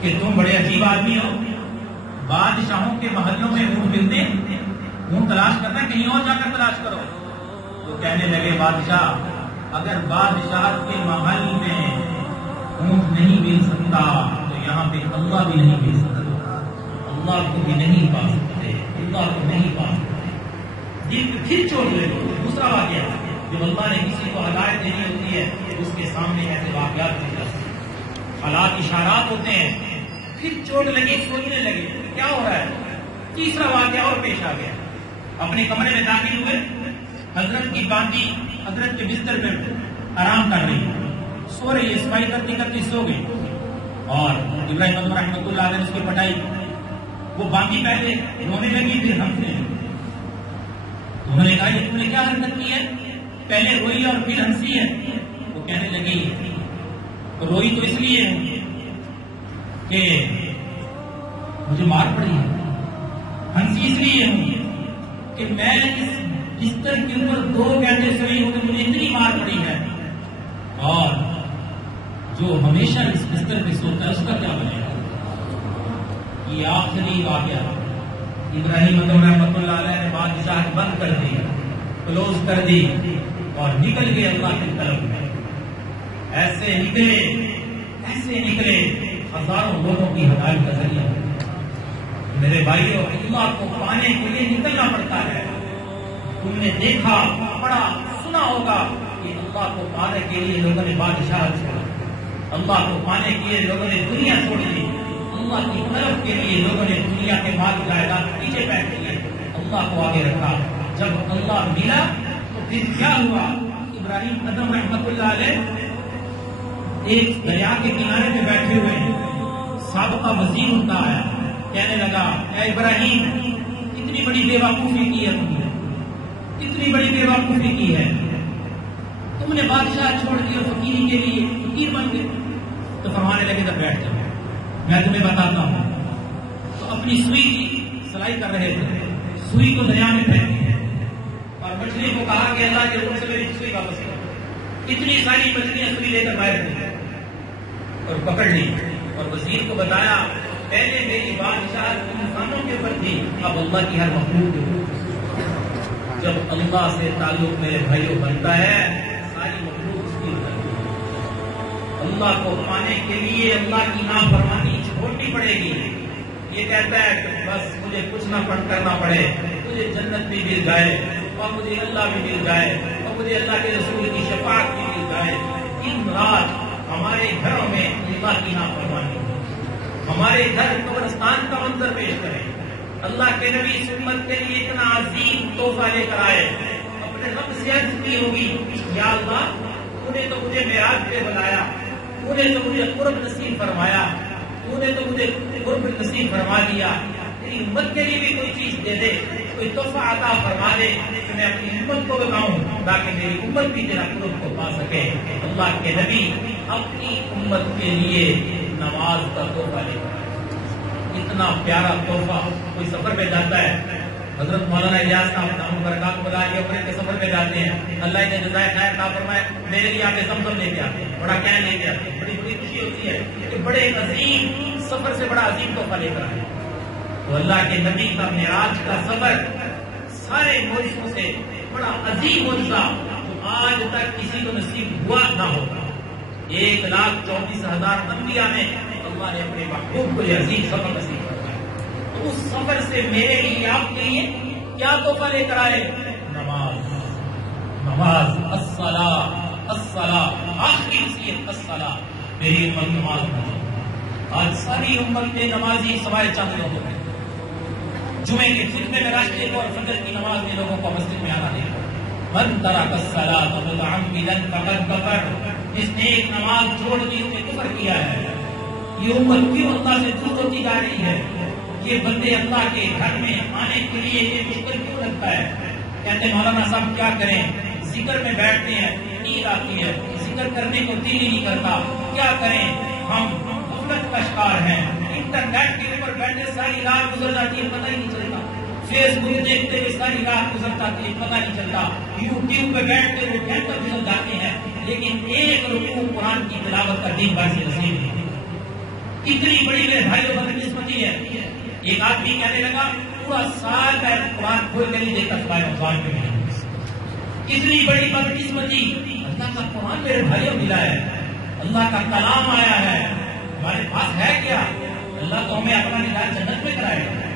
کہ تم بڑے عجیب آدمی ہو، بادشاہوں کے محلوں میں اونٹ ملتے ہیں، اونٹ تلاش کرنا ہے، کہیں اور جا کر تلاش کرو۔ تو کہنے لگے بادشاہ اگر بادشاہ کے محل میں اونٹ نہیں مل سکتا تو یہاں پہ اللہ بھی نہیں مل سکتا، اللہ کو بھی نہیں پا سکتے، اللہ کو نہیں پا سکتے۔ دل پہ پھر چوٹ لے لو۔ دوسرا واقعہ جب اللہ نے کسی کو ہدایت دینی ہوتی ہے اس کے سامنے ایسے واقعات پیش آتے ہیں، حالات اشارات ہوتے ہیں، پھر چوٹ لگی، سوچنے لگے کیا ہو رہا ہے۔ تیسرا واقعہ اور پیش آ گیا، اپنے کمرے میں داخل ہوئے، حضرت کی باندی حضرت کے بستر پہ آرام کر رہی، سو رہی ہے، صفائی کرتی کرتی سو گئی، اور ابراہیم ادم رحمۃ اللہ علیہ نے اس کی پٹائی، وہ باندی پہلے رونے لگی پھر ہنسنے لگی۔ انہوں نے کہا یہ تم نے کیا حرکت کی ہے، پہلے روئی اور پھر ہنسی ہے۔ وہ کہنے لگی روئی تو اس لیے کہ مجھے مار پڑی ہے، ہنسی اس لیے ہوں کہ میں اس بستر کے اوپر 2 گھنٹے سوئی ہوں کہ مجھے اتنی مار پڑی ہے، اور جو ہمیشہ اس بستر پہ سوتا ہے اس کا کیا بنے گا۔ یہ آخری واقعہ ابراہیم ادم رحمۃ اللہ علیہ نے بادشاہ بند کر دی، کلوز کر دی، اور نکل گئے اللہ کی طرف میں۔ ایسے نکلے ہزاروں لوگوں کی ہدایت کا ذریعہ۔ میرے بھائیوں، اللہ کو پانے کے لیے نکلنا پڑتا ہے۔ تم نے دیکھا، پڑھا، سنا ہوگا کہ اللہ کو پانے کے لیے لوگوں نے بادشاہ چھوڑا، اللہ کو پانے کے لیے لوگوں نے دنیا چھوڑ دی، اللہ کی طرف کے لیے لوگوں نے دنیا کے مال جائیداد پیچھے بیٹھ دیے، اللہ کو آگے رکھا۔ جب اللہ ملا تو پھر کیا ہوا؟ ابراہیم ادم رحمۃ اللہ علیہ ایک دریا کے کنارے پہ بیٹھے ہوئے ہیں، سابقہ وزیر ان کا آیا، کہنے لگا اے ابراہیم اتنی بڑی بے وقوفی کی ہے تم نے، اتنی بڑی بے وقوفی کی ہے، تم نے بادشاہ چھوڑ دیا فقیری کے لیے، فقیر بن گئے۔ تو فرمانے لگے تو بیٹھ جاؤ، میں تمہیں بتاتا ہوں۔ تو اپنی سوئی کی سلائی کر رہے تھے، سوئی کو دریا میں پھینکی اور مچھلی کو کہا کہ اللہ کے حکم سے میری سوئی واپس کرو۔ اتنی ساری مچھلیاں سوئی لے کر باہر تھی اور پکڑ لی، اور وزیر کو بتایا پہلے میری بادشاہ انسانوں کے اوپر تھی، اب اللہ کی ہر مخلوق کے اوپر۔ جب اللہ سے تعلق میرے بھائیوں بنتا ہے ساری مخلوق اس کی ہوتی ہے۔ اللہ کو پانے کے لیے اللہ کی نافرمانی چھوڑنی پڑے گی۔ یہ کہتا ہے کہ بس مجھے کچھ نہ کرنا پڑے، مجھے جنت بھی مل جائے اور مجھے اللہ بھی مل جائے اور مجھے اللہ کے رسول کی شفاعت بھی مل جائے۔ دن رات ہمارے گھروں میں اللہ کی نافرمانی، ہمارے گھر قبرستان کا منظر پیش کریں۔ اللہ کے نبی اس امت کے لیے اتنا عظیم تحفہ لے کر آئے، اپنے رب سے عرض کی ہوگی یا اللہ تو نے تو مجھے معراج پہ بلایا، تو نے تو مجھے قرب نصیب فرمایا، تو نے تو مجھے قرب نصیب فرما دیا، تیری امت کے لیے بھی کوئی چیز دے دے، کوئی تحفہ عطا فرما دے کہ میں اپنی امت کو بتاؤں تاکہ میری امت بھی تیرا قرب کو پا سکے۔ اللہ کے نبی اپنی امت کے لیے نماز کا تحفہ لے کر آئے، اتنا پیارا تحفہ۔ کوئی سفر پہ جاتا ہے، حضرت مولانا الیاس صاحب دامت برکات بلا کے عمرے کے سفر پہ جاتے ہیں، اللہ نے جزائے خیر عطا فرمائے، میرے لیے آتے زمزم لے کے آتے ہیں، بڑا کین لے کے آتے ہیں، بڑی بڑی خوشی ہوتی ہے کہ بڑے عظیم سفر سے بڑا عظیم تحفہ لے کر آئے۔ تو اللہ کے نبی کا معراج کا سفر سارے معجزوں سے بڑا عظیم معجزہ جو آج تک کسی کو نصیب ہوا نہ ہوگا۔ 1,34,000 انبیاء میں اللہ نے اپنے محبوب کو یہ عظیم سفر نصیب کروایا۔ تو اس سفر سے میرے لیے آپ کے لیے کیا تحفہ لے کر آئے؟ نماز، نماز، الصلاۃ، الصلاۃ، آخری وصیت الصلاۃ، میری امت نماز پڑھو۔ آج ساری امت میں نمازی سوائے چند لوگوں میں جمعے کے خطبے میں راشتے کو اور فجر کی نماز میں لوگوں کو مسجد میں آنا نہیں۔ من ترک الصلاۃ متعمدا فقد کفر، جس نے ایک نماز چھوڑ دی اس نے کفر کیا ہے۔ یہ امت کیوں اللہ سے دور ہوتی جا رہی ہے؟ یہ بندے اللہ کے گھر میں آنے کے لیے یہ مشکل کیوں لگتا ہے؟ کہتے مولانا صاحب کیا کریں، ذکر میں بیٹھتے ہیں نیند آتی ہے، ذکر کرنے کو دل ہی نہیں کرتا، کیا کریں، ہم غفلت کا شکار ہیں، انٹرنیٹ کے اوپر بیٹھے ساری رات گزر جاتی ہے پتہ ہی نہیں چلتا، فیس بک دیکھتے ہوئے ساری رات گزر جاتی ہے پتہ نہیں چلتا، یوٹیوب پہ بیٹھتے ہوئے گھنٹوں گزر جاتے ہیں، لیکن ایک رکوع قرآن کی تلاوت کا دن بھر سے نصیب نہیں۔ کتنی بڑی میرے بھائیوں بدقسمتی ہے. ایک آدمی کہنے لگا پورا سال میں قرآن کھول کے نہیں دیکھتا سوائے رمضان کے مہینے. کتنی بڑی بدقسمتی. اللہ کا قرآن میرے بھائیوں ملا ہے, اللہ کا کلام آیا ہے, ہمارے پاس ہے کیا؟ اللہ تو ہمیں اپنا نگاہ جنت میں کرائے گا,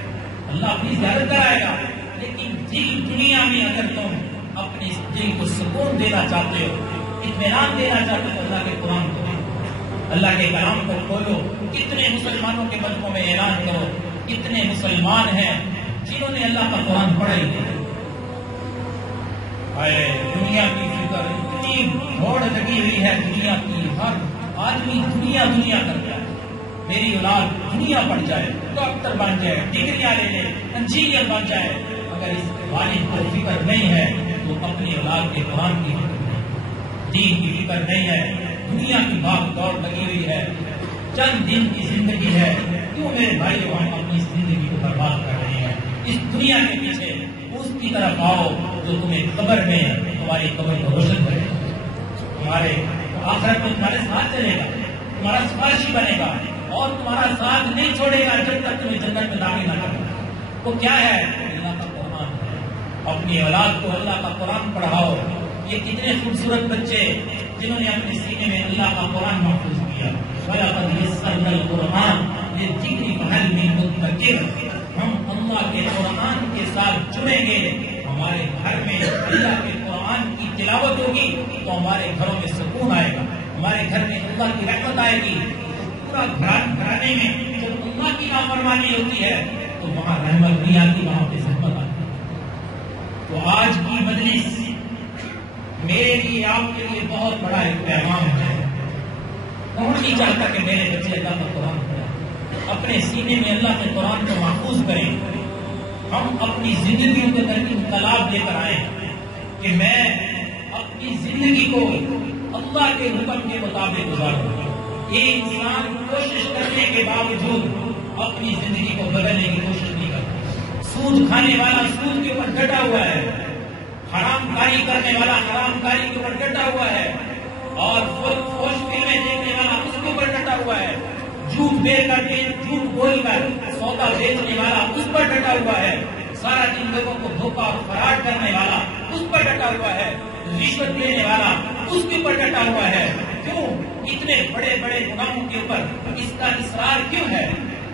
اللہ اپنی زیارت کرائے گا. لیکن دل دنیا میں اگر تم اپنے دل کو سکون دینا چاہتے ہو, اطمینان دینا چاہتے ہو, اللہ کے قرآن کو دیکھو, اللہ کے کلام کو کھولو. کتنے مسلمانوں کے ملکوں میں اعلان کرو, کتنے مسلمان ہیں جنہوں نے اللہ کا قرآن پڑھا ہی نہیں. دنیا کی فکر اتنی دوڑ لگی ہوئی ہے, دنیا کی ہر آدمی دنیا دنیا کرتا ہے. میری اولاد دنیا پڑھ جائے, ڈاکٹر بن جائے, ڈگریاں لے لے, انجینئر بن جائے. اگر اس والد کو فکر نہیں ہے تو اپنی اولاد کے قرآن کی فکر نہیں, دین کی فکر نہیں ہے. دنیا کی بھاگ دوڑ لگی ہوئی ہے, چند دن کی زندگی ہے. کیوں میرے بھائی ہم اپنی زندگی کو برباد کر رہے ہیں اس دنیا کے پیچھے؟ اس کی طرف آؤ جو تمہیں قبر میں تمہاری قبر کو روشن کرے گا, تمہارے آخرت میں تمہارے ساتھ چلے گا, تمہارا سفارشی بنے گا اور تمہارا ساتھ نہیں چھوڑے گا جب تک تمہیں جنت میں داخل نہ کرے. وہ کیا ہے؟ اللہ کا قرآن ہے. اپنی اولاد کو اللہ کا قرآن پڑھاؤ. یہ کتنے خوبصورت بچے جنہوں نے اپنے سینے میں اللہ کا قرآن محفوظ کیا. وَلَقَدْ يَسَّرْنَا الْقُرْآنَ لِلذِّكْرِ فَهَلْ مِن مُدَّكِرٍ. ہم اللہ کے قرآن کے ساتھ جڑیں گے. ہمارے گھر میں اللہ کے قرآن کی تلاوت ہوگی تو ہمارے گھروں میں سکون آئے گا, ہمارے گھر میں اللہ کی رحمت آئے گی. پورا گھرانے میں جب اللہ کی نافرمانی ہوتی ہے تو وہاں رحمت نہیں آتی, وہاں پہ زحمت آتی. تو آج کی مجلس میرے لیے, آپ کے لیے بہت بڑا ایک پیغام ہے. کون نہیں چاہتا کہ میرے بچے اللہ کا قرآن پڑھیں, اپنے سینے میں اللہ کے قرآن کو محفوظ کریں. ہم اپنی زندگیوں کے اندر انقلاب لے کر آئے کہ میں اپنی زندگی کو اللہ کے حکم کے مطابق گزاروں. یہ انسان کوشش کرنے کے باوجود اپنی زندگی کو بدلنے کی کوشش نہیں کرتا. سود کھانے والا سود کے اوپر ڈٹا ہوا ہے, حرام کاری کرنے والا حرام کاری کے اوپر ڈٹا ہوا ہے, اور فوش فلمیں دیکھنے والا اس کے اوپر ڈٹا ہوا ہے, جھوٹ بول کر کے جھوٹ بول کر سودا بیچنے والا اس پر ڈٹا ہوا ہے, سارا دن لوگوں کو دھوکہ اور فراڈ کرنے والا اس پر ڈٹا ہوا ہے, رشوت لینے والا اس کے اوپر ڈٹا ہوا ہے. کیوں اتنے بڑے بڑے گناہوں کے اوپر اس کا اصرار کیوں ہے؟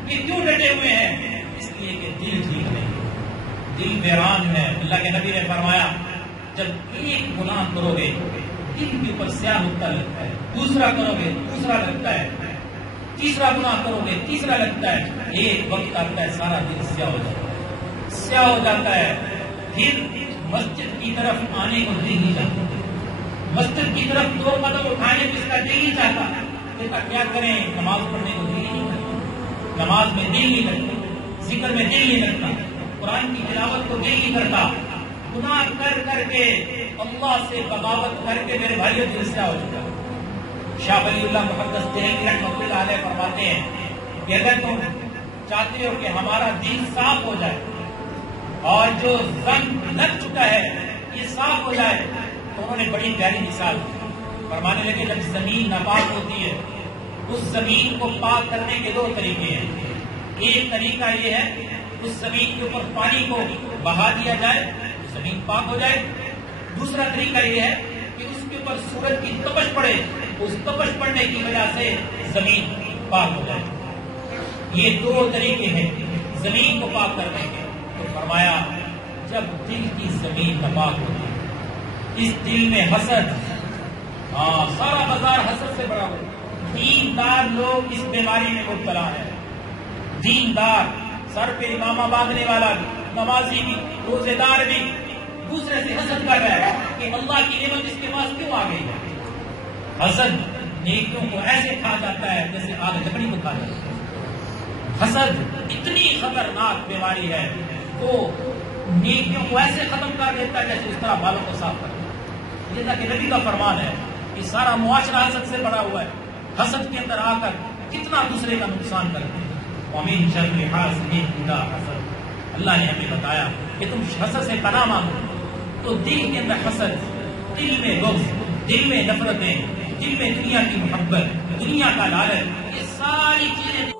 یہ کیوں ڈٹے ہوئے ہیں؟ اس لیے کہ دل ٹھیک نہیں, دل ویران ہے. اللہ کے نبی نے فرمایا جب ایک گناہ کرو گے دل کے اوپر سیاہ نقطہ لگتا ہے, دوسرا کرو گے دوسرا لگتا ہے, تیسرا گناہ کرو گے تیسرا لگتا ہے, ایک وقت آتا ہے سارا دل سیاہ ہو جاتا ہے, سیاہ ہو جاتا ہے. پھر مسجد کی طرف آنے کو دل نہیں چاہتا, مسجد کی طرف 2 قدم اٹھانے کو اس کا دل نہیں چاہتا. دیکھا کیا کریں, نماز پڑھنے کو دل نہیں کرتا, نماز میں دل نہیں لگتا, ذکر میں دل نہیں لگتا, قرآن کی تلاوت کو دل نہیں کرتا. گناہ کر کر کے اللہ سے بغاوت کر کے میرے بھائیوں دل سیاہ ہو چکا. شاہ ولی اللہ محدث دہلوی رحمۃ اللہ علیہ فرماتے ہیں کہ اگر تم چاہتے ہو کہ ہمارا دل صاف ہو جائے اور جو زنگ لگ چکا ہے یہ صاف ہو جائے, تو انہوں نے بڑی پیاری مثال فرمانے لگے جب زمین ناپاک ہوتی ہے اس زمین کو پاک کرنے کے 2 طریقے ہیں. ایک طریقہ یہ ہے اس زمین کے اوپر پانی کو بہا دیا جائے تو زمین پاک ہو جائے. دوسرا طریقہ یہ ہے کہ اس کے اوپر سورج کی تپش پڑے, اس تپش پڑنے کی وجہ سے زمین پاک ہو جائے. یہ 2 طریقے ہیں زمین کو پاک کرنے کے. تو فرمایا جب دل کی زمین ناپاک ہوتی ہے, اس دل میں حسد, سارا بازار حسد سے بڑا ہو. دیندار لوگ اس بیماری میں مبتلا ہے. دیندار, سر پہ امامہ باندھنے والا بھی, نمازی بھی, روزے دار بھی, دوسرے سے حسد کر رہا ہے کہ اللہ کی نعمت اس کے پاس کیوں آ گئی ہے. حسد نیکیوں کو ایسے کھا جاتا ہے جیسے آگ لکڑی کو کھا جاتا ہے. حسد اتنی خطرناک بیماری ہے, وہ نیکیوں کو ایسے ختم کر دیتا ہے جیسے اس طرح بالوں کو صاف کرتا ہے. جیسا کہ نبی کا فرمان ہے کہ سارا معاشرہ حسد سے بڑا ہوا ہے. حسد کے اندر آ کر کتنا دوسرے کا نقصان کرتے ہیں. وَمِن شَرِّ حَاسِدٍ إِذَا حَسَدَ, اللہ نے ہمیں بتایا کہ تم حسد سے پناہ مانگو. تو دل کے اندر حسد, دل میں بغض, دل میں نفرتیں, دل میں دنیا کی محبت, دنیا کا لالچ, یہ ساری چیزیں